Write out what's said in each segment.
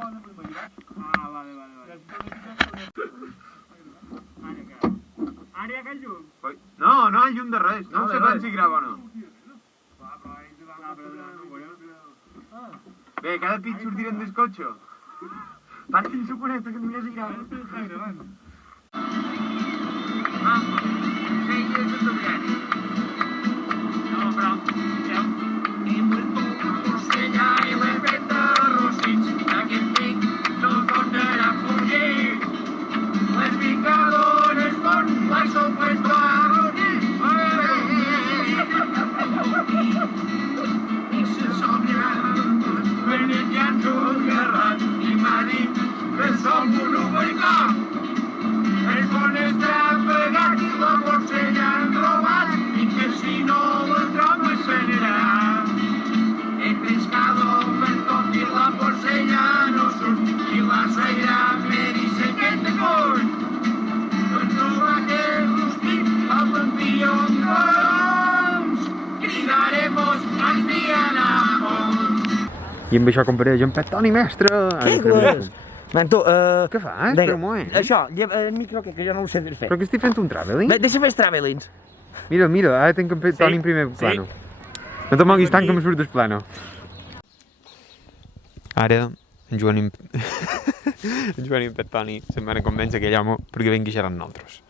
Ah, vale. Ara hi ha aquell llum? No, no hi ha llum de res. No sé quan si grava o no. Bé, cada pit sortirem del cotxe. Tanquin su connecta que només hi grava. Està gravant. Sí, és de Tobiani. No, però... He vuelto una porcella y le vete rosich, la que pic no tornarà a fugir. Les picadores con la sopa es va a reunir. I se somniran, venint ja en Gerard i m'ha dit que som un americà. El pont està pegat i la porcella han robat i que si no el troba se n'anirà. El pescado me toca y la porcella no surt y la suegra me dice que te coll. Pues no va que rústic al vampillón colons cridaremos al Dianamos. I amb això compareix en Petoni, mestre. Què vols? Man, tu, Què fas? vinga, Però un moment. això, el micro que jo no ho sé fer. Però que estic fent un traveling? Deixa fer els travelings. Mira, ara tenc en Petoni en primer plano. No te moguis tant que me surt del plano. Ara, en Joan i en Petoni se'n van a convèncer que llamo perquè vengui a xerrar amb nosaltres.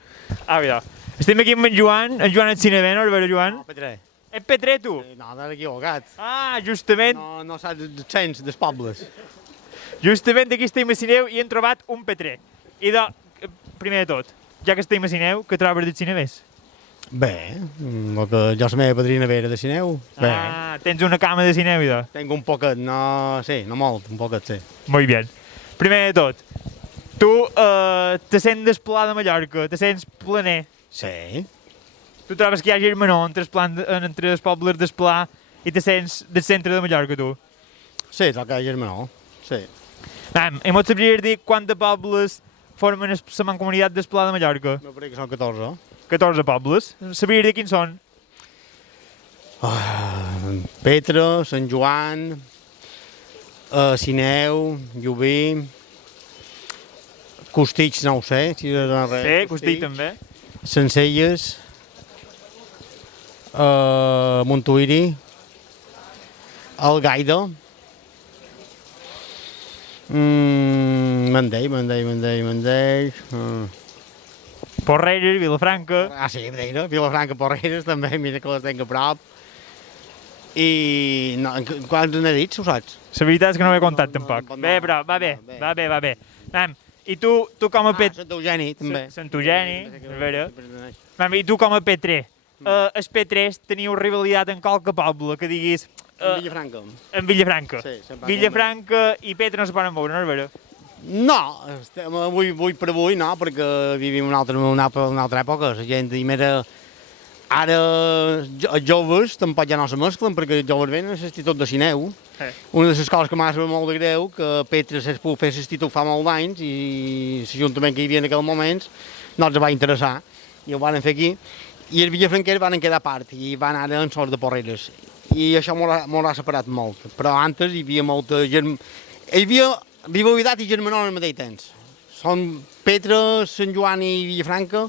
Ah, mira. Estem aquí amb en Joan al Cinevent, no, Albert Joan? No, Petré. És Petrer, tu? No, t'has equivocat. Ah, justament, No saps els cents dels pobles. justament aquí estem a Cineu i hem trobat un Petrer. I primer de tot, ja que estem a Cineu, què trobes dels cinevers? Bé, el que jo la meva padrina era de Sineu. Bé, Ah, tens una cama de Cineu, idò. tenc un poquet, no, sí, no molt, un poquet, sí. Molt bé. Primer de tot, tu te sents d'Esplà de Mallorca, te sents planer. Sí, Tu trobes que hi ha germanor entre els pobles d'Esplà i te sents del centre de Mallorca, tu. sí, toca germanor, sí. I m'ho sabries dir quants pobles formen la mancomunitat d'Esplà de Mallorca? No crec que són 14. 14 pobles. Sabries dir quins són? Petra, Sant Joan, Sineu, Llubí, Costitx, no ho sé, si és res. Sí, Costell també. Sencelles, Montuïri, Algaida, Mandell. Porreres, Vilafranca. Ah, sí, Madeira, Vilafranca, Porreres, també, mira que les tenc a prop. I no, quants n'he dit, ho saps? La veritat és que no ho he comptat No, tampoc. no, Bé, però va bé, bé. va bé. I tu com a Petrer... Sant Eugeni, també. Sant Eugeni, és vera. I tu com a Petrer, els Petrers teniu rivalitat en qualque poble, que diguis... Villafranca. En Villafranca. Sí, sempre. Villafranca i Petra no se poden veure, no és vera? No, estem avui per avui no, perquè vivim una altra època. La gent i mira, ara els joves tampoc ja no se mesclen perquè els joves venen a l'Institut de Sineu. Una de les coses que m'ha sabut molt de greu, que Petra s'ha pogut fer l'Institut fa molt d'anys i l'Ajuntament que hi havia en aquell moment no els va interessar i ho van fer aquí. I els villafranquers van quedar a part i van anar en sort de Porreres. I això m'ho ha separat molt. Però antes hi havia molta gent... Hi havia rivalitat i germanor al mateix temps. Són Petra, Sant Joan i Villafranca,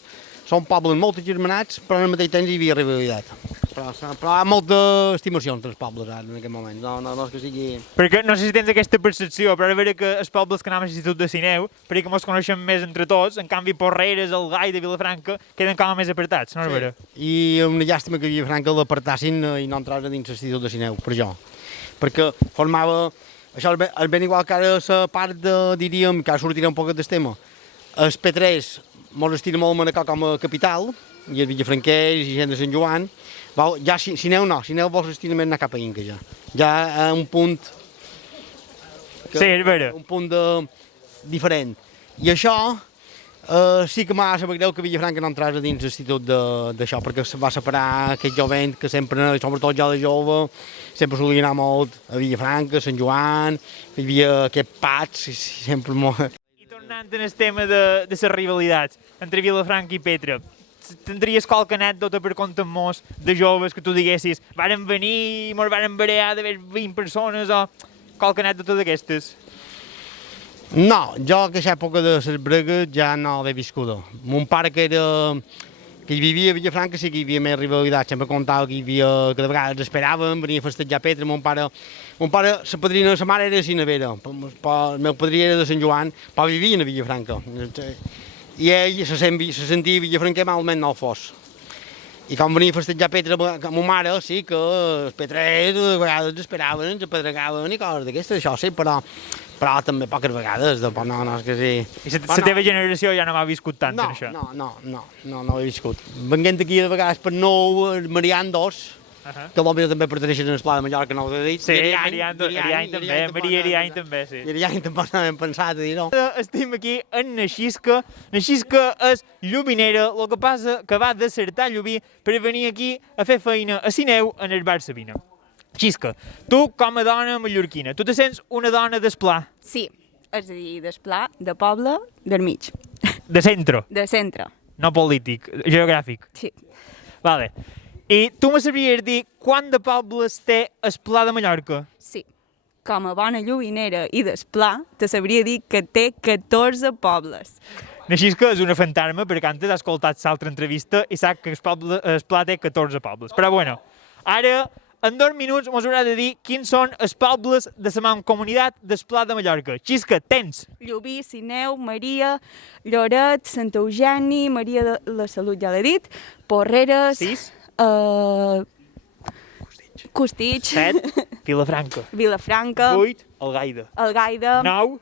són pobles molt germanats, però al mateix temps hi havia rivalitat. Però hi ha molta estimació entre els pobles ara, en aquest moment. No és que sigui... Perquè no sé si tens aquesta percepció, però és vera que els pobles que anem a l'Institut de Sineu, perquè ens coneixem més entre tots, en canvi Porreres, Algaida i Vilafranca queden com a més apartats, no és vera? I una llàstima que Villafranca l'apartassin i no entrassin dins l'Institut de Sineu, per això. Perquè formava... Això és ben igual que ara la part de, diríem, que ara sortirà un poc del tema. Els Petrers mos estira molt Manacor com a capital, i els villafranquers i gent de Sant Joan. Ja Sineu no, Sineu vols estira més anar cap a Inca, ja. Ja a un punt... Sí, és vera. Un punt diferent. I això sí que m'ha sabut greu que Villafranca no entrés dins l'institut d'això, perquè se va separar aquest jovent que sempre, sobretot jo de jove, sempre solia anar molt a Villafranca, a Sant Joan, hi havia aquest pats, sempre molt... I tornant en el tema de les rivalitats entre Vilafranca i Petra, tindries qualque anècdota per contar-nos de joves que tu diguessis varen venir i mos varen barear d'haver 20 persones o qualque anècdota d'aquestes? No, jo aquesta època de les bregues ja no l'he viscuda. Mon pare que hi vivia a Vilafranca sí que hi havia més rivalitat, sempre contava que hi havia, que de vegades esperaven, venia a festejar Petra, mon pare, la padrina de sa mare era de Sinavera, el meu padrí era de Sant Joan, però vivien a Vilafranca. I ell se sentia vilafranquer malament no el fos. I quan venia a festejar Petra amb ma mare, sí que els petrers de vegades esperaven, ens apedregaven i coses d'aquestes, això sí, però també poques vegades, no és que sí. I la teva generació ja no m'ha viscut tant en això? No he viscut. Venint aquí de vegades per nou, Mariandos, que potser també perteneixen al Pla de Mallorca, no ho he dit. Sí, Ariany també, Maria Ariany també, sí. I Ariany tampoc no hem pensat a dir-ho. Estem aquí en Naixisca. Naixisca és llubinera, el que passa que va desertar Llubí per venir aquí a fer feina a Sineu en el bar Sabina. Xisca, tu com a dona mallorquina, tu te sents una dona d'esplà? Sí, és a dir, d'esplà, de poble, del mig. De centre, De centre, no polític, geogràfic. sí. Vale. I tu me sabries dir quant de pobles té el Pla de Mallorca? Sí. Com a bona llubinera i d'esplà, te sabria dir que té 14 pobles. Naixisca és una fantasma perquè antes ha escoltat l'altra entrevista i sap que el Pla té 14 pobles. Però bueno, ara en 2 minuts mos haurà de dir quins són els pobles de la mancomunitat del Pla de Mallorca. Xisca, tens? Llubí, Sineu, Maria, Lloret, Sant Eugeni, Maria de la Salut, ja l'he dit, Porreres... 6, Costitx, 7, Vilafranca, Vilafranca, 8, Algaida, Algaida, 9,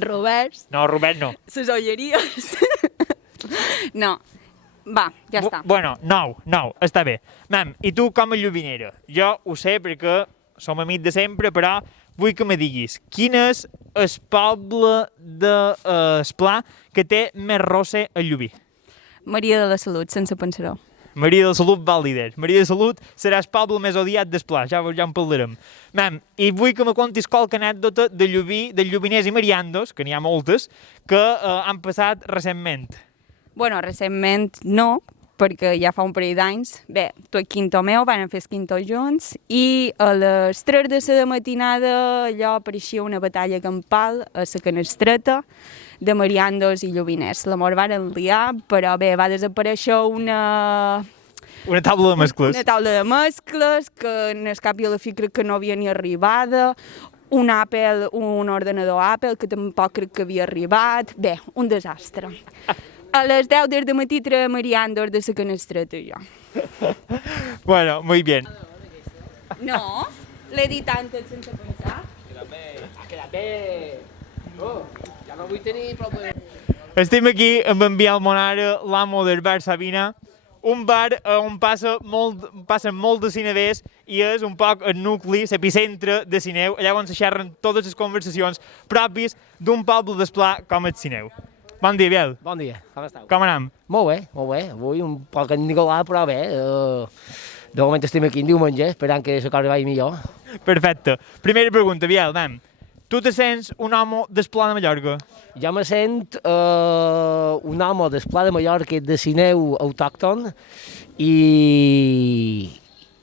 Roberts, no, Robert no. les Olleries... No, va, ja està. Bueno, 9, està bé. Mam, i tu com a llubinera? Jo ho sé perquè som amics de sempre, però vull que me diguis quin és el poble d'Esplà que té més rosse a Llubí? Maria de la Salut, sense pensar-ho. Maria de Salut val líder. Maria de Salut serà el poble més odiat d'Esplà, ja en parlarem. Mam, i vull que me contis qualque anècdota de Llubí, de llubiners i mariandos, que n'hi ha moltes, que han passat recentment. Bueno, recentment no, perquè ja fa un parell d'anys, bé, tot quinto meu, van fer el quinto junts, i a les 3 de la matinada allò apareixia una batalla campal a la Canestreta de mariandos i llubiners. La mort van liar, però bé, va desaparèixer una taula de mescles. Una taula de mescles, que en el cap i a la fi crec que no havia ni arribada, un ordenador Apple, que tampoc crec que havia arribat, bé, un desastre. A les 10 del matí mariandos de la Canestreta, jo. Bueno, muy bien. No, l'he dit antes sense pensar. Ha quedat bé. Oh, ja no vull tenir problemes. Estem aquí amb en Biel Monara, l'amo del bar Sabina, un bar on passen molt de sinevers i és un poc el nucli, l'epicentre de Sineu, allà on se xerren totes les conversacions pròpies d'un poble d'Esplà com el Sineu. Bon dia, Biel. Bon dia, com esteu? Com anem? Molt bé, molt bé. Avui un poc ennigolat, però bé. De moment estem aquí en diumenge, esperant que la cosa vagi millor. Perfecte. Primera pregunta, Biel, anem. Tu te sents un home del Pla de Mallorca? Jo me sent un home del Pla de Mallorca de Sineu autòcton i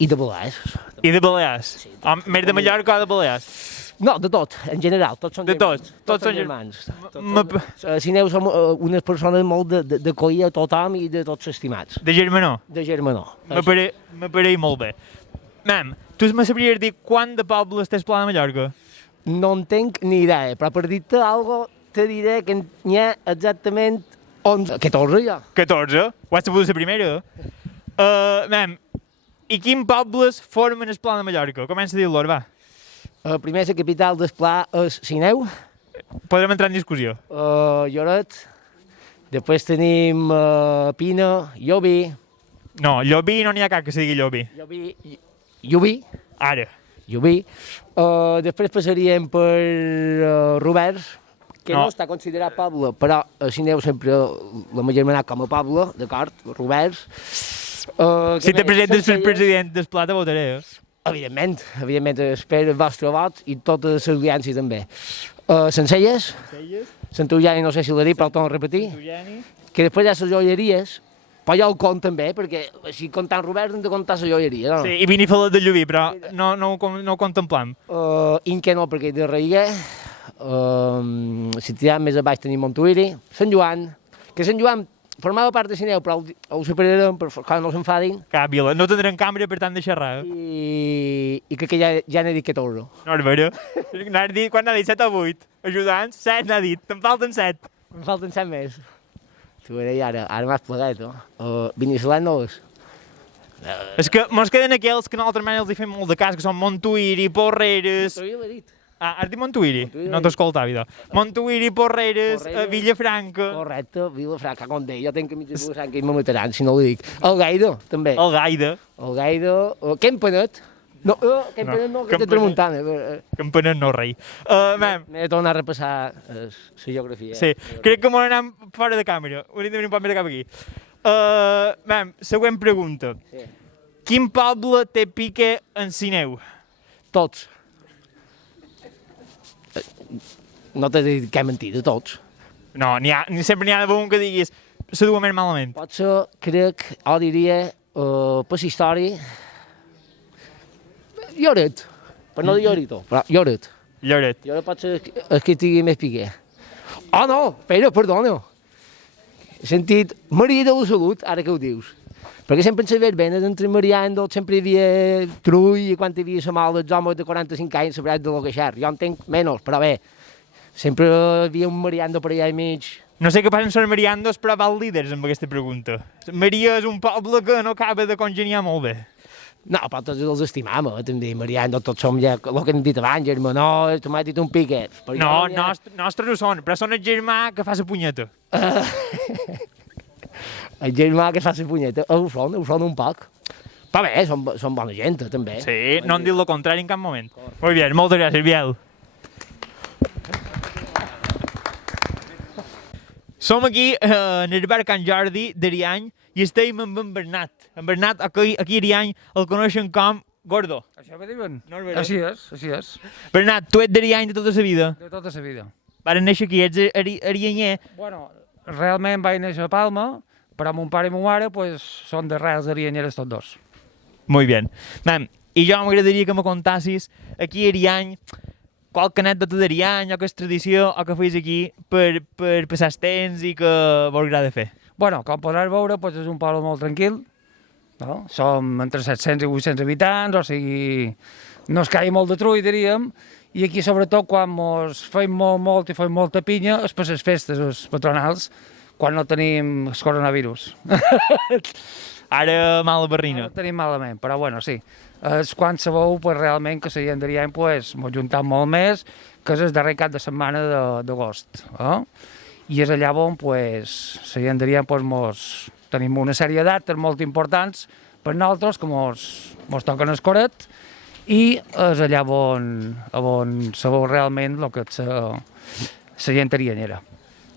de Balears. I de Balears? Sí, Més de Mallorca o de Balears? No, de tot, en general, tots són De germans. tots són germans. A Sineu som unes persones molt d'acollir a tothom i de tots estimats. De germanor? De germanor. Me pareix molt bé. Mam, tu me sabries dir quant de pobles té el Pla de Mallorca? No en tinc ni idea, però per dir-te alguna cosa te diré que n'hi ha exactament 11, 14 ja. 14? Ho has sabut la primera? Mam, i quins pobles formen el Pla de Mallorca? Comença a dir-los, va. Primer, la capital del Pla és Sineu, Podrem entrar en discussió. Lloret, després tenim Pina, Llobí. No, Llobí no n'hi ha cap que se digui Llobí. Llobí. Ara. Llobí. Després passaríem per Roberts, que no està considerat poble, però a Sineu sempre l'hem germanat com a poble, d'acord, Roberts. Si te presentes per president del Pla, te votaré. Evidentment, espero el vostre vot i totes les audiències també. Sencelles, Sant Eugeni no sé si l'he dit, però ho torno a repetir, que després hi ha les joieries, però jo el compto també, perquè si comptant Robert hem de comptar la joieria, no? Sí, i Benifalet de Llubí, però no ho contemplem. Inca no, perquè de Reiguer, si tirem més a baix tenim Montuïri, Sant Joan, que Sant Joan formava part de Sineu, però ho superarem per que no s'enfadin, Càbila. No tindrem càmera per tant de xerrar. i crec que ja n'he dit 14. No és vera. N'has dit, quan n'ha dit 7 o 8? Ajudants, 7 n'ha dit. Te'n falten 7. Em falten 7 més. T'ho diré ara m'has plegat, veneçolanos. És que mos queden aquells que nosaltres mai els hi fem molt de cas, que són Montuïri, Porreres... T'ho he dit. Ah, has dit Montuïri? Montuïri. No t'escoltava, idò. Montuïri, Porreres, Villafranca... Correcte, Vilafranca, com deia, jo tenc amics de Vilafranca i me mataran si no ho dic. El Gaida, també. El Gaida. El Gaida, Campanet. No, Campanet no, que té Campanet. tramuntana. Campanet no, rei. M'he de tornar a repassar la geografia. Sí, crec que m'ho anem fora de càmera. Hauríem de venir un poc més de cap aquí. Següent pregunta. Sí. Quin poble té pique en Sineu? Tots. No t'he dit que he mentit, de tots. No, sempre n'hi ha d'haver un que diguis seduament malament. Potser, crec, o diria, per la història, Lloret. Per no dir Llorito, però Lloret. Lloret. Lloret pot ser el que tingui més pique. Oh, no, espera, perdona. He sentit Maria de la Salut, ara que ho dius. Perquè sempre en saber ben, entre Mariando sempre hi havia trull i quan hi havia la mal dels homes de 45 anys sabràs de lo que xer. Jo entenc menys, però bé, sempre hi havia un Mariando per allà i mig. No sé què passen són Mariandos, però val líders amb aquesta pregunta. Maria és un poble que no acaba de congeniar molt bé. No, però tots els estimam, també, Mariando, tots som ja el que hem dit abans, germanó, tu m'has dit un pique. No, nostres no són, però són el germà que fa la punyeta. El germà que fa la punyeta, ho són un poc. Però bé, són bona gent, també. Sí, no han dit el contrari en cap moment. Molt bé, moltes gràcies, Biel. Som aquí en el bar Can Jordi d'Ariany i estem amb en Bernat. En Bernat, aquí a Ariany el coneixen com Gordo. Això me diuen? No és veritat. Així és. Bernat, tu ets d'Ariany de tota la vida? De tota la vida. Varen néixer aquí, ets arianyer. Bueno, realment vaig néixer a Palma, però mon pare i mon mare pues, són d'arrels arianyeres tots dos. Molt bé. I jo m'agradaria que me contassis aquí a Ariany qualque anècdota d'Ariany o que és tradició o que feis aquí per passar el temps i que vos agrada fer. Bueno, com podràs veure, pues, és un poble molt tranquil. No? Som entre 700 i 800 habitants, o sigui, no es caigui molt de trull, diríem, i aquí, sobretot, quan mos feim molt i fem molta pinya, és per les festes, els patronals, quan no tenim el coronavirus. Ara mala barrina. No tenim malament, però bueno, sí. És quan sabeu pues, realment que la gent d'Ariany pues, m'ho juntat molt més, que és el darrer cap de setmana d'agost. I és allà on pues, la gent d'Ariany pues, tenim una sèrie de dates molt importants per nosaltres, que mos toquen el coret, i és allà on sabeu realment el que és la gent arianyera.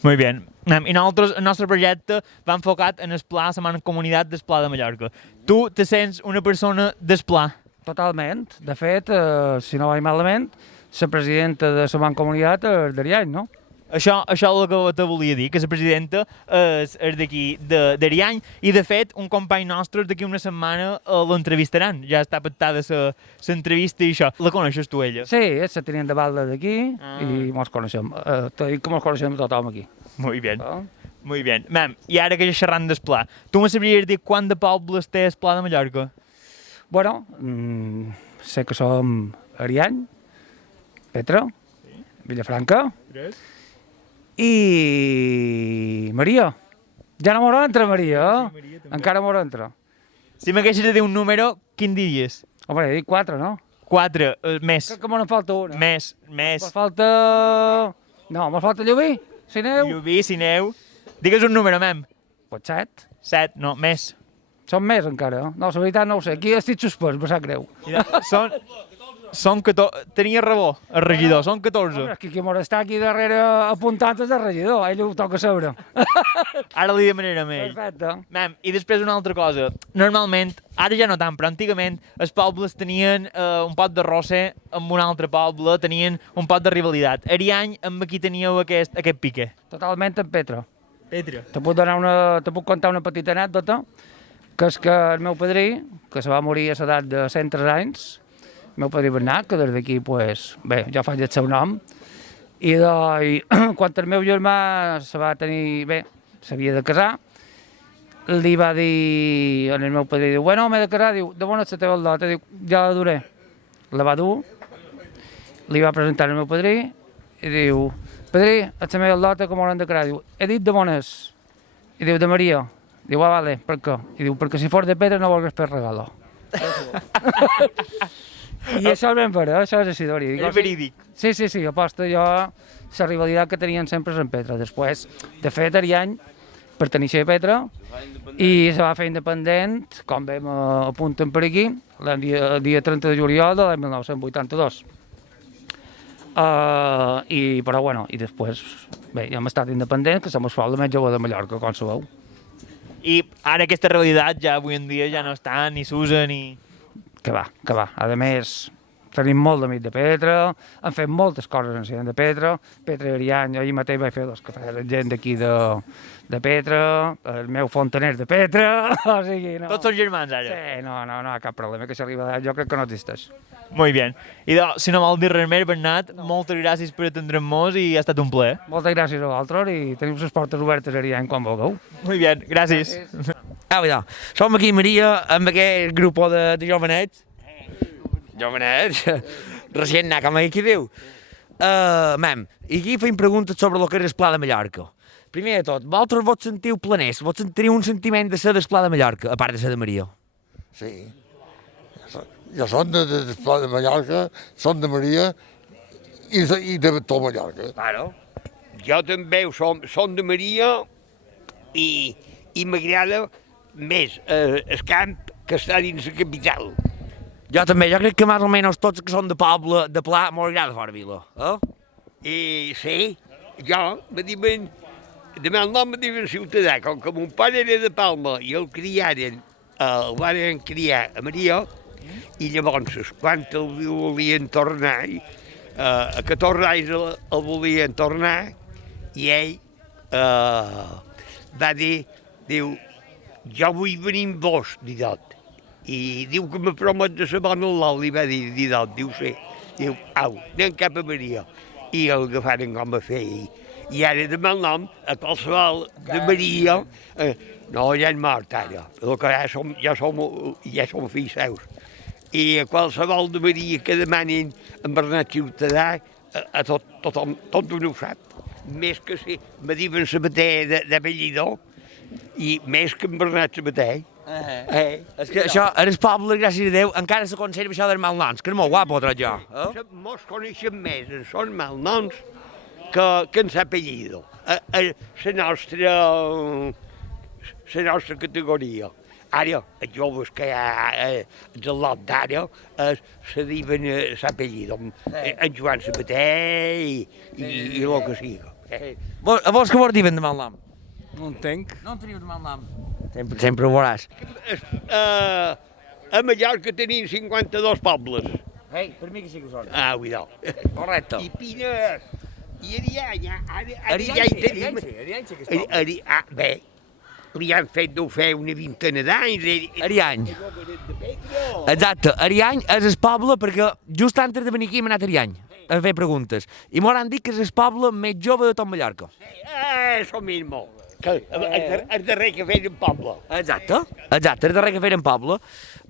Molt bé. I nosaltres, el nostre projecte va enfocat en el pla, la mancomunitat del Pla de Mallorca. Tu te sents una persona del pla? Totalment. De fet, si no vaig malament, la presidenta de la mancomunitat és d'Ariany, no? Això és el que te volia dir, que la presidenta és d'aquí, d'Ariany, i de fet, un company nostre d'aquí una setmana l'entrevistaran. Ja està pactada l'entrevista i això. La coneixes tu, ella? Sí, és la tenint de balda d'aquí i mos coneixem. T'he dit que mos coneixem tothom aquí. Molt bé. Molt bé. I ara que ja xerrant del pla, tu me sabries dir quant de pobles té el Pla de Mallorca? Bueno, sé que som Ariany, Petra, Villafranca i Maria. Ja no m'ho entra, Maria. Encara m'ho entra. Si m'haguessis de dir un número, quin diries? Home, he dit 4, no? 4, més. Crec que me'n falta una. Més. Me'n falta... No, me'n falta Llubí, Sineu. Llubí, Sineu. Digues un número, mem. Pues 7. 7, no, més. Són més encara. No, la veritat no ho sé. Aquí estic suspès, me sap greu. Són 14. Tenia raó, el regidor, són 14. Home, és que qui està aquí darrere apuntant és el regidor, a ell ho toca saber. Ara li demanarem a ell. Perfecte. Mem, i després una altra cosa. Normalment, ara ja no tant, però antigament els pobles tenien un pot de rosse amb un altre poble, tenien un pot de rivalitat. Ariany, amb qui teníeu aquest pique? Totalment en Petra. Petra. Te puc contar una petita anècdota, que és que el meu padrí, que se va morir a l'edat de 103 anys, el meu padrí Bernat, que des d'aquí, pues, bé, ja faig el seu nom, I quan el meu germà se va tenir... Bé, s'havia de casar, li va dir al meu padrí, diu, bueno, m'he de casar, diu, de bona és la teva dota, diu, ja la duré. La va dur, li va presentar al meu padrí, i diu, padrí, és la meva dota, com haurem de casar? Diu, he dit de bones. I diu, de Maria. Diu, ah, vale, per què? I diu, perquè si fos de pedra no volgués per regalo. I això és ben vera, això és així de verídic. És verídic. Sí, aposta jo la rivalitat que tenien sempre en Petra. Després, de fet, Ariany perteneixia a Petra i se va fer independent, com vam apunten per aquí, el dia 30 de juliol de l'any 1982. Però bueno, i després, bé, ja hem estat independents, que som el poble més jove de Mallorca, com sabeu. I ara aquesta realitat ja avui en dia ja no està, ni s'usa, ni... Que va. A més, tenim molt d'amics de Petra, hem fet moltes coses en gent de Petra, Petra i Ariany, jo ahir mateix vaig fer 2 cafès amb gent d'aquí de Petra, el meu fontaner de Petra, o sigui, no... Tots són germans, ara. Sí, no hi ha cap problema, que s'arriba jo crec que no existeix. Molt bé. I si no vol dir res més, Bernat, moltes gràcies per atendre'ns i ha estat un plaer. Moltes gràcies a vosaltres i teniu les portes obertes a Ariany quan vulgueu. Molt bé, gràcies. Vidal, som aquí, Maria, amb aquest grup de jovenets. Jovenets, recient anar, com aquí diu. Mem, i aquí feim preguntes sobre el que és el Pla de Mallorca. Primer de tot, vosaltres vos sentiu planers, vos teniu un sentiment de ser del Pla de Mallorca, a part de ser de Maria? Sí. Jo som del Pla de Mallorca, som de Maria i de tot Mallorca. Claro. Jo també som de Maria i m'agrada més el camp que està dins la capital. Jo també, jo crec que més o menys tots que són de poble, de Pla, m'agrada fora vila. I sí, jo, de meu nom me diuen ciutadà, com que mon pare era de Palma i el van criar a Maria, i llavors, quan el volien tornar, a 14 anys el volien tornar, i ell va dir, diu, jo vull venir amb vos, Didot. I diu que me promet de saber l'Al, li va dir Didot, diu sí. Diu, au, anem cap a Maria. I el agafaren com a fer. I ara de mal nom, a qualsevol de Maria, no, ja han mort ara, que ja som fills seus. I a qualsevol de Maria que demanin en Bernat Ciutadà, a tothom ho sap. Més que si me diuen Sabater de Bellidor, i més que en Bernat Sabater. És que això, en el poble, gràcies a Déu, encara se conserva això dels malnoms, que és molt guapo, troc jo. Mos coneixem més en són malnoms que en s'apellido. La nostra categoria. Ara, els joves que hi ha del lot d'ara se diuen s'apellido. En Joan Sabater i el que siga. A vos què vos diuen de malnom? No entenc. No en teniu de malnom? Sempre ho veuràs. A Mallorca tenim 52 pobles. Per mi que sí que són. Cuidao. Correcte. I Pines, i Ariany, Ariany sí que és poble. Bé, li han fet de fer una vintena d'anys. Ariany. Exacte, Ariany és el poble perquè just antes de venir aquí hem anat a Ariany a fer preguntes. I m'han dit que és el poble més jove de tot Mallorca. Això mismo. El darrer que feien poble. Exacte, el darrer que feien poble.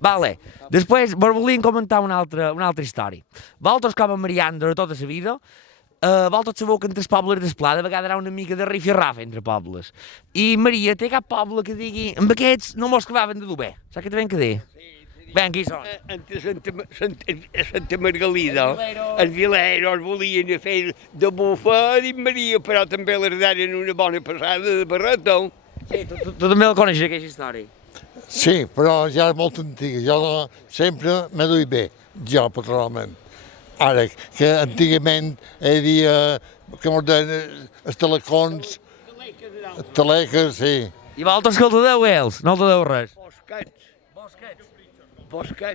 Vale. Després, vos volíem comentar una altra història. Vosaltres, com a Mariandre de tota la vida, vosaltres sabeu que entre els pobles del Pla de vegades hi ha una mica de rifirrafa entre pobles. I Maria, té cap poble que digui, amb aquests no mos acabaven de dur bé. Saps què t'he de dir? Ben, qui són? Santa Margalida, els vileros volien fer de bufet i Maria, però també les daren una bona passada de barreta. Sí, tu també la coneixes, aquesta història? Sí, però ja és molt antiga. Jo sempre me duia bé, jo, personalment. Ara, que antigament hi havia, com es deien, els telecons, teleques, sí. I vosaltres que el deu ells? No el deu res? Bosquets.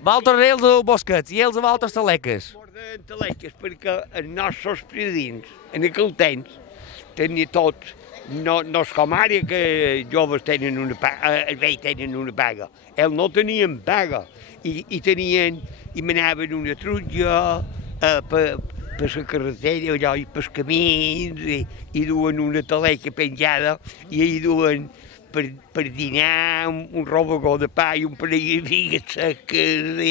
Vosaltres ells deu bosquets i ells a vosaltres teleques. Teleques, perquè els nostres predins, en aquell temps, tenia tots, no és com ara que joves tenen una paga, els vells tenen una paga. Ells no tenien paga i tenien, i manaven una trutja per per la carretera, allò, i pels camins, i duen una taleca penjada, i hi duen per dinar un robagó de pa i un parell de figues seques,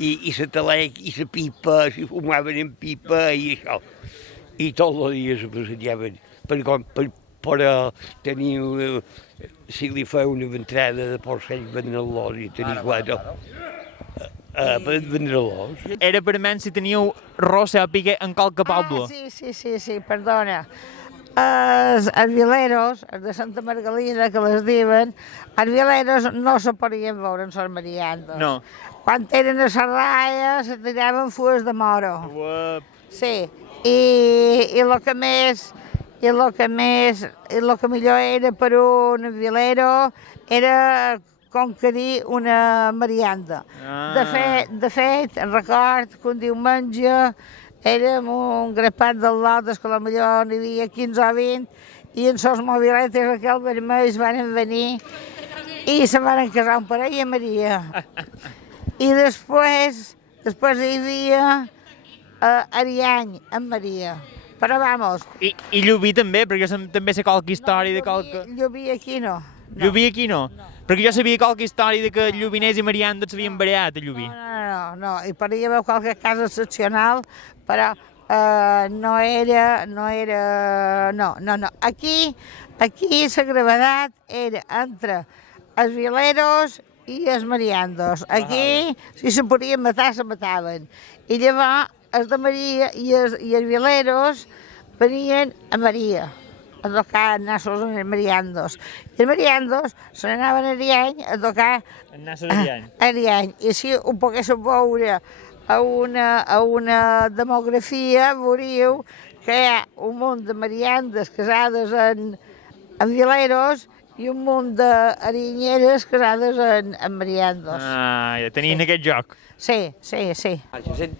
i la taleca, i la pipa, si fumaven en pipa, i això. I tot el dia se passejaven per tenir, si li feia una ventrada de porcell, vendre-los i tenir quatre. Vendre-los. Era per menys si teníeu rossa pique en qualque poble. Sí, perdona. Els vileros, els de Santa Margalida, que les diuen, els vileros no se podien veure en les mariandes. No. Quan eren a Serraia se tiraven fues de moro. Sí, i el que millor era per un vilero era conquerir una marianda. De fet, record que un diumenge érem un grapat d'al·lotes que potser n'hi havia 15 o 20 i en sos mobiletes aquells vermells van venir i se van casar un parell a Maria. I després hi havia Ariany amb Maria. Però vamos... I Llubí també, perquè jo també sé qualque història de qualque... Llubí aquí no. Llubí aquí no? Perquè jo sabia qualque història de que Llubiners i Mariandes s'havien barallat a Llubí. No, hi podria haver qualque cas excepcional, però no era... No. Aquí la gravetat era entre els vileros i els mariandos. Aquí, si se podien matar, se mataven. I llavors, els de Maria i els vileros venien a Maria a tocar nassos en els mariandos. I els mariandos se n'anaven a Ariany a tocar Ariany. I si ho poguéssiu veure a una demografia, veuríeu que hi ha un munt de mariandes casades en vileros i un munt d'ariñeres casades en mariandos. Ja tenien aquest joc. Sí.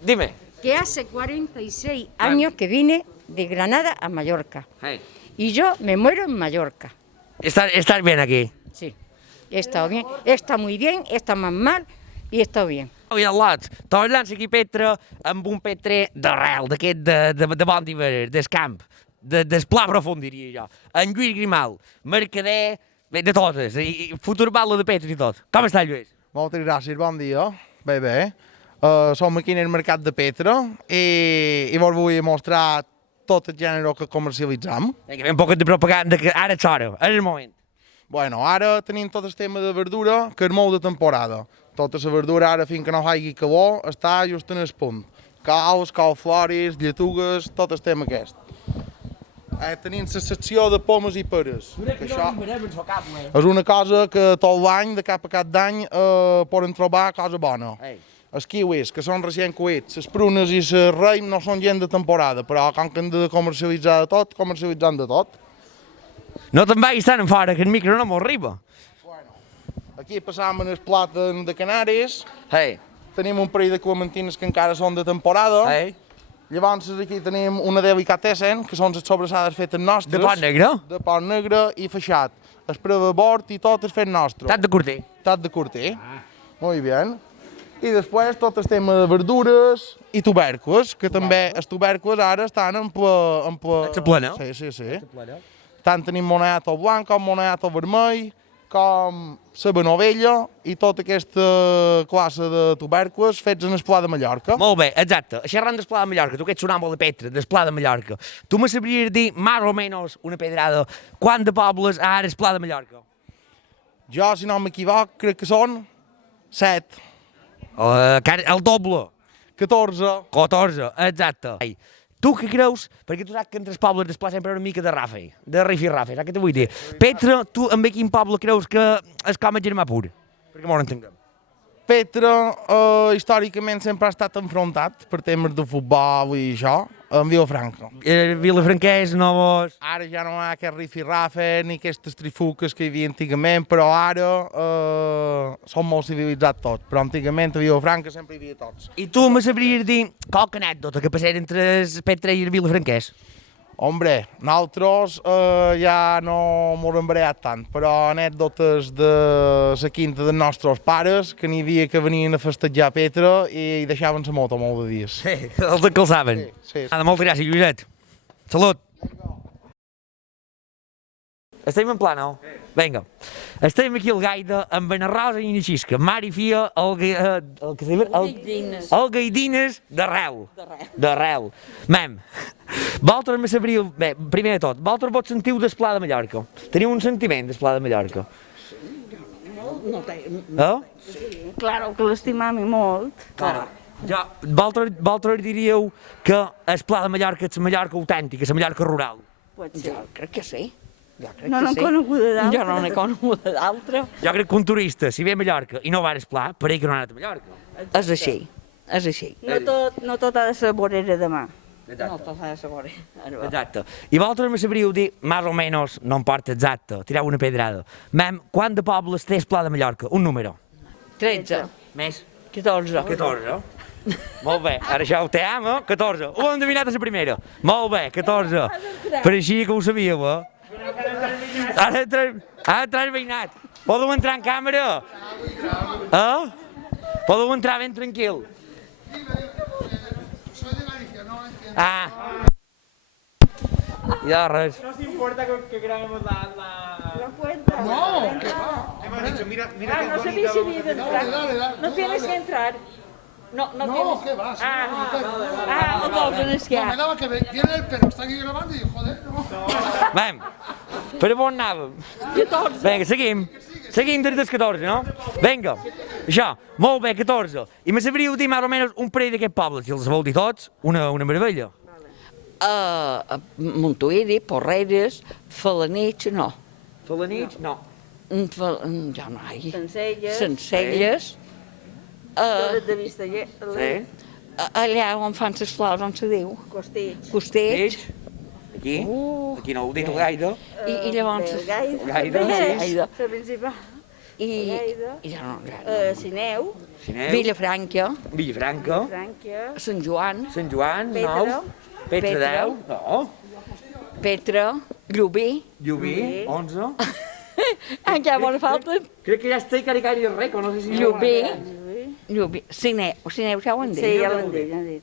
Dime. Que hace 46 años que vine de Granada a Mallorca. Y yo me muero en Mallorca. ¿Estás bien aquí? Sí, he estado bien. He estado muy bien, he estado más mal y he estado bien. I al lot, treballant aquí Petra amb un P3 d'arrel, d'aquest de bon diver, del camp, del pla profund, diria jo. En Lluís Grimal, mercader, bé, de totes, i futur balo de Petra i tot. Com està, Lluís? Moltes gràcies, bon dia. Bé. Som aquí en el mercat de Petra i vos vull mostrar tot el gènere que comercialitzam. Un poc de propaganda, que ara és hora, és el moment. Bueno, ara tenim tot el tema de verdura, que és molt de temporada. Tota la verdura ara, fins que no hi hagi calor, està just en el punt. Caus, caulifloris, lletugues, tot el tema aquest. Tenim la secció de pomes i peres. Això és una cosa que tot l'any, de cap a cap d'any, poden trobar cosa bona. Els kiwis, que són recient cuits, les prunes i el raïm no són gent de temporada, però com que hem de comercialitzar de tot, comercialitzant de tot. No te'n vagis tan enfora, que el micro no m'arriba. Aquí passam en el plàtan de Canaris. Tenim un parell de clementines que encara són de temporada. Llavors aquí tenim una delicatessen, que són les sobrassades fetes nostres. De pot negre? De pot negre i feixat. Es preva bord i tot és fet nostre. Tat de corter. Tat de corter. Molt bé. I després tot el tema de verdures i tubercles, que també els tubercles ara estan en ple... Ets a plena? Sí. Tant tenim moniato blanc com moniato vermell, com la benovella i tota aquesta classe de tubercles fets en el Pla de Mallorca. Molt bé, exacte. Xerrant del Pla de Mallorca, tu que ets sonàmbul de Petra, del Pla de Mallorca, tu me sabries dir, més o menys, una pedrada, quant de pobles hi ha al Pla de Mallorca? Jo, si no m'equivoc, crec que són 7. El doble. 14, exacte. Tu què creus? Perquè tu saps que entre els pobles del Pla sempre hi ha una mica de rifirrafe, saps què te vull dir? Petra, tu amb quin poble creus que és com a germà pur? Perquè m'ho entenguem. Petra, històricament, sempre ha estat enfrontat per temes de futbol i això, amb Vilafranca. Vilafranquès, no vos... Ara ja no hi ha aquest rifirrafe ni aquestes trifuques que hi havia antigament, però ara són molt civilitzats tots. Però antigament a Vilafranca sempre hi havia tots. I tu me sabries dir qualque anècdota que passés entre Petra i el Vilafranquès? Hombre, nosaltres ja no m'ho hem barallat tant, però anècdotes de la quinta dels nostres pares, que n'hi havia que venien a festejar Petra i deixaven la moto molt de dies. Sí, els encalçaven. Sí. Moltes gràcies, Lluïset. Salut. Estem en pla, no? Vinga. Estem aquí al Gaida amb en Rosa i en Xisca, mare i filla, el Gaidines d'arrel. D'arrel. Mem, vosaltres me sabríeu... Bé, primer de tot, vosaltres vos sentiu del Pla de Mallorca? Teniu un sentiment del Pla de Mallorca? Sí, claro que l'estimam molt. Clar. Ja, vosaltres diríeu que el Pla de Mallorca és la Mallorca autèntica, la Mallorca rural? Jo crec que sí. No n'he coneguda d'altra. Jo no n'he coneguda d'altra. Jo crec que un turista, si ve a Mallorca i no va al Pla, per ell que no ha anat a Mallorca. És així, és així. No tot ha de ser vorera de mà. No tot ha de ser vorera. Exacte. I vosaltres me sabríeu dir, més o menys, no importa exacte, tireu una pedrada. Mem, quant de pobles té el Pla de Mallorca? Un número. 13. Més? 14. 14. Molt bé, ara ja ho té, 14. Ho hem endevinat a la primera. Molt bé, 14. Pareixia que ho sabíeu, Ara entrar veïnat. Podeu entrar en càmera? Podeu entrar ben tranquil. Ja res. No s'importa que grabemos la puerta. No, que va. Hemos dicho, mira no sabía si había que entrar. Dale. No tienes que entrar. No, ¿qué va? Entonces No, me daba que viene el perro, está aquí grabando y digo, joder, no. Mem, per on anàvem? 14. Vinga, seguim. Seguim des dels 14, no? Vinga, això, molt bé, 14. I me sabríeu dir més o menys un parell d'aquests pobles, si els vol dir tots, una meravella. Montuïri, Porreres, Falanich, no. Falanich, no. Ja no hi. Sencelles. Sencelles. Torres de Vista. Sí. Allà on fan les flors, on se diu? Costits. Costits. Aquí, aquí no ho dit el Gaida. I llavors... Gaida, sí. La principal. I ja no... Sineu. Villafranca. Villafranca. Sant Joan. Sant Joan, 9. Petra, 10. No. Petra. Llubí. Llubí, 11. Encara me falten. Crec que ja estic caricant el rec, no sé si... Llubí. Sineu, ja ho han dit. Sí, ja l'han dit.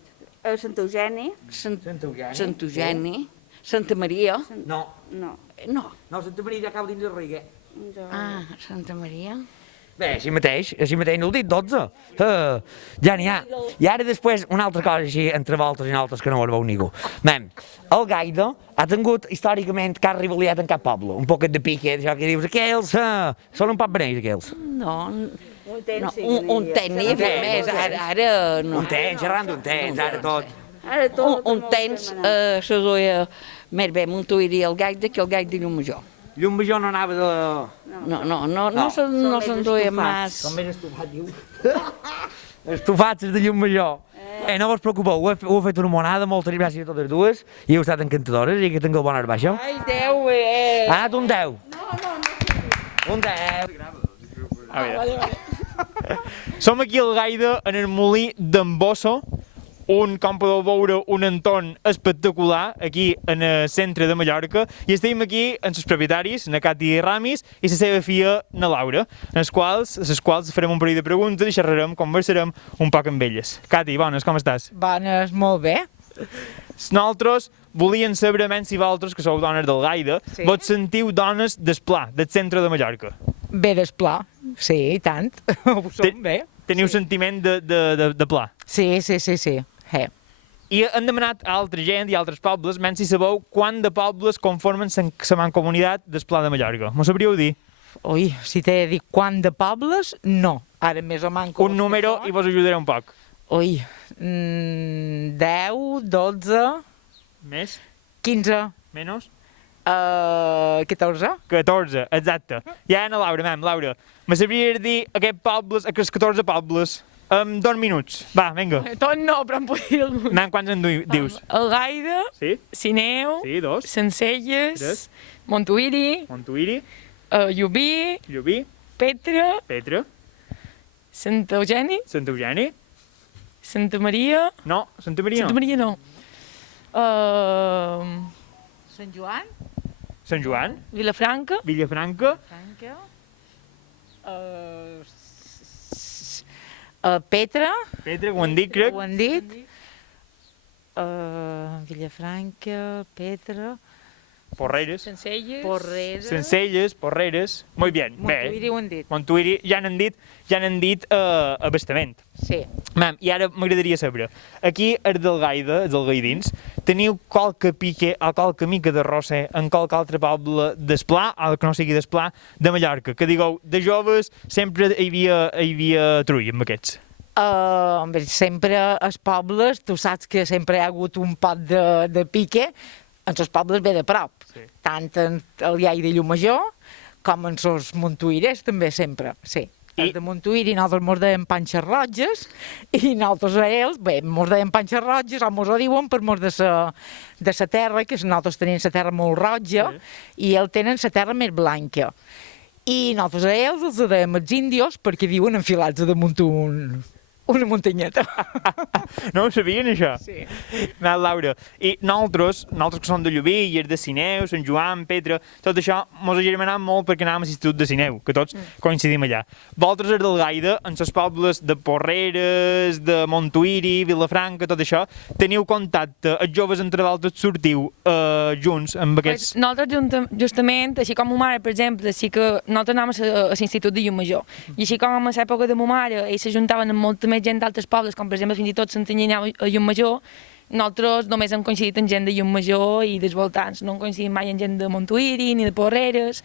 Sant Eugeni. Sant Eugeni. Santa Maria. No. No, Santa Maria ja acaba dins el rec, Santa Maria. Bé, així mateix no heu dit 12. Ja n'hi ha. I ara després una altra cosa així entre vosaltres i nosaltres que no ho veu ningú. Mem, el Gaida ha tingut històricament cap rivalitat en cap poble. Un poquet de pique, això que dius, aquells són un poc beneix, aquells. No, un temps n'hi havia més, ara no. Un temps, xerrant d'un temps, ara tot. Un temps se duia més bé Montuïri el Gaida que el Gaida i Llumajor. Llumajor no anava de... No s'enduia més. Són més estufats, diu. Estufats de Llumajor. No vos preocupeu, ho he fet una monada, moltes gràcies a totes dues, i heu estat encantadores i que tingueu bona baixa. Ai, 10, Ha anat un 10. Un 10. Som aquí al Gaida, en el molí d'en Bosso, com podeu veure, un entorn espectacular aquí en el centre de Mallorca, i estem aquí amb els propietaris, na Cati Ramis i la seva filla, na Laura, en les quals farem un parell de preguntes i xerrarem, conversarem un poc amb elles. Cati, bones, com estàs? Bones, molt bé. Nosaltres volíem saber menys si vosaltres, que sou dones del Gaida, vos sentiu dones del Pla, del centre de Mallorca. Bé del Pla, sí, i tant. Ho som bé. Teniu sentiment de Pla? Sí. I hem demanat a altra gent i a altres pobles, menys si sabeu quant de pobles conformen la mancomunitat del Pla de Mallorca. M'ho sabríeu dir? Ui, si t'he de dir quant de pobles, no. Ara més o menys... Un número i vos ajudaré un poc. Ui, 10, 12... Més? 15. Menys? 14. 14, exacte. Ja a Laura, Laura, me sabries dir aquests 14 pobles en 2 minuts. Va, vinga. Tot no, però em puc dir algun. Quants en dius? El Gaida, sí. Sineu, sí, 2. Sencelles, 3. Montuïri, Llubí, Petra, Sant Eugeni, Santa Maria? No, Santa Maria no. Sant Joan. Sant Joan. Vilafranca. Vilafranca. Petra. Petra, ho han dit, crec. Ho han dit. Vilafranca, Petra. Porreres. Sencelles. Porreres. Molt bé. Montuïri ho han dit. Montuïri ja n'han dit abastament. Sí. Mam, i ara m'agradaria saber, aquí a Delgaida, els algaidins, teniu qualque pique o qualque mica de roser en qualque altre poble d'Esplà, o que no sigui d'Esplà, de Mallorca, que digueu, de joves sempre hi havia trull amb aquests. Home, sempre als pobles, tu saps que sempre hi ha hagut un pot de pique, en els pobles ve de prop, tant en el Iai de Llumajor com en els montuïrers també sempre, sí. Els de Montuïri nosaltres mos deien panxes roges i nosaltres a ells, bé, mos deien panxes roges o mos ho diuen per mos de sa terra, que nosaltres tenim la terra molt roja i ells tenen la terra més blanca. I nosaltres a ells els dèiem els índios perquè viuen enfilats damunt una muntanyeta. No ho sabien, això? Sí. Va, Laura, i nosaltres que som de Llubí, i els de Sineu, Sant Joan, Petra, tot això mos agermanam molt perquè anàvem a l'Institut de Sineu, que tots coincidim allà. Vosaltres, els del Gaida, en els pobles de Porreres, de Montuïri, Vilafranca, tot això, teniu contacte, els joves entre d'altres sortiu junts amb aquests... Nosaltres justament, així com ma mare, per exemple, sí que nosaltres anàvem a l'Institut de Llumajor, i així com a l'època de ma mare, ells s'ajuntaven amb molta més gent d'altres pobles, com per exemple fins i tot Santanyí anava a Llumajor, nosaltres només hem coincidit amb gent de Llumajor i dels voltants, no hem coincidit mai amb gent de Montuïri ni de Porreres,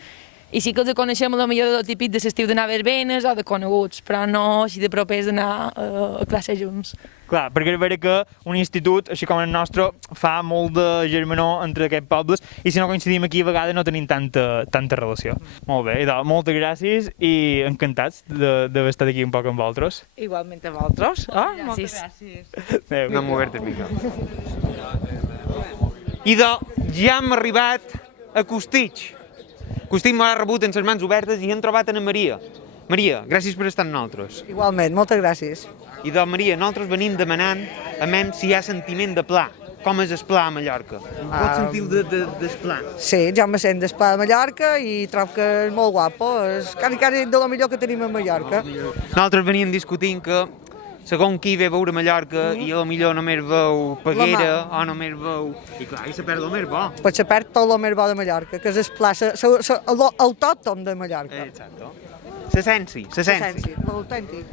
i sí que els coneixem potser del típic de l'estiu d'anar a verbenes o de coneguts, però no així de propers d'anar a classe junts. Clar, perquè és veritat que un institut, així com el nostre, fa molt de germanor entre aquests pobles i si no coincidim aquí a vegades no tenim tanta relació. Molt bé, idò, moltes gràcies i encantats d'haver estat aquí un poc amb vosaltres. Igualment a vosaltres. Moltes gràcies. Adéu. No m'ho obert mica. Idò, ja hem arribat a Costitx. Costitx m'ha rebut amb les mans obertes i hem trobat a Maria. Maria, gràcies per estar amb nosaltres. Igualment, moltes gràcies. I doncs, Maria, nosaltres venim demanant a mem si hi ha sentiment de pla. Com és el pla a Mallorca? Pots sentir del pla? Sí, jo me sent del pla de Mallorca i trobo que és molt guapo. És quasi de lo millor que tenim a Mallorca. Nosaltres veníem discutint que segons qui ve a veure Mallorca i potser només veu Peguera o només veu... I clar, i se perd el més bo. Pues se perd tot el més bo de Mallorca, que és el pla, l'autòctom de Mallorca. Exacte. L'essència. L'autèntic.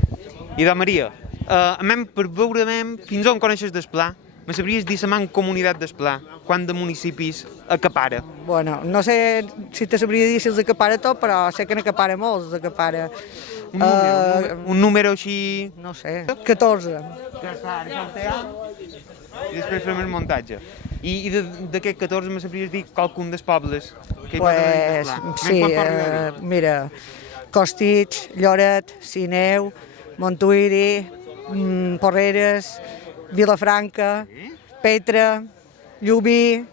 I doncs, Maria, per veure fins on coneixes del pla, me sabries dir la mancomunitat del pla, quant de municipis acapara? Bueno, no sé si te sabria dir si els acapara tot, però sé que n'acapara molts, els acapara. Un número així... No sé, 14. Ja està, això ho té i després fem el muntatge. I d'aquest 14 me sabries dir qualcun dels pobles que hi pot haver del pla? Sí, mira, Costitx, Lloret, Sineu, Montuïri, Porreres, Vilafranca, Petra, Llubí,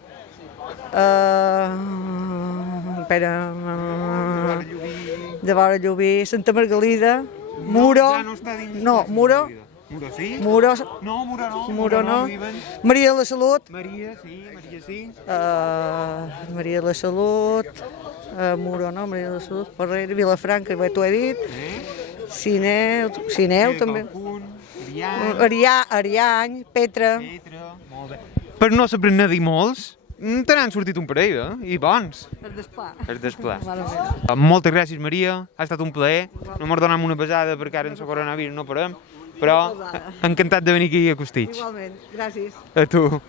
de vora Llubí, Santa Margalida, Muro, no, Muro, Muro sí? Muro, no, Muro no. Muro no. Maria de la Salut. Maria sí. Maria de la Salut. Muro no, Maria de la Salut. Porrera, Vilafranca, t'ho he dit. Sineu també. Ariany, Petra. Molt bé. Per no saber-ne dir molts, te n'han sortit un parell, i bons. Els d'Esplà. Moltes gràcies, Maria. Ha estat un plaer. No m'ho donam una pesada perquè ara en el coronavirus no parem. Però encantat de venir aquí a Costitx. Igualment, gràcies. A tu.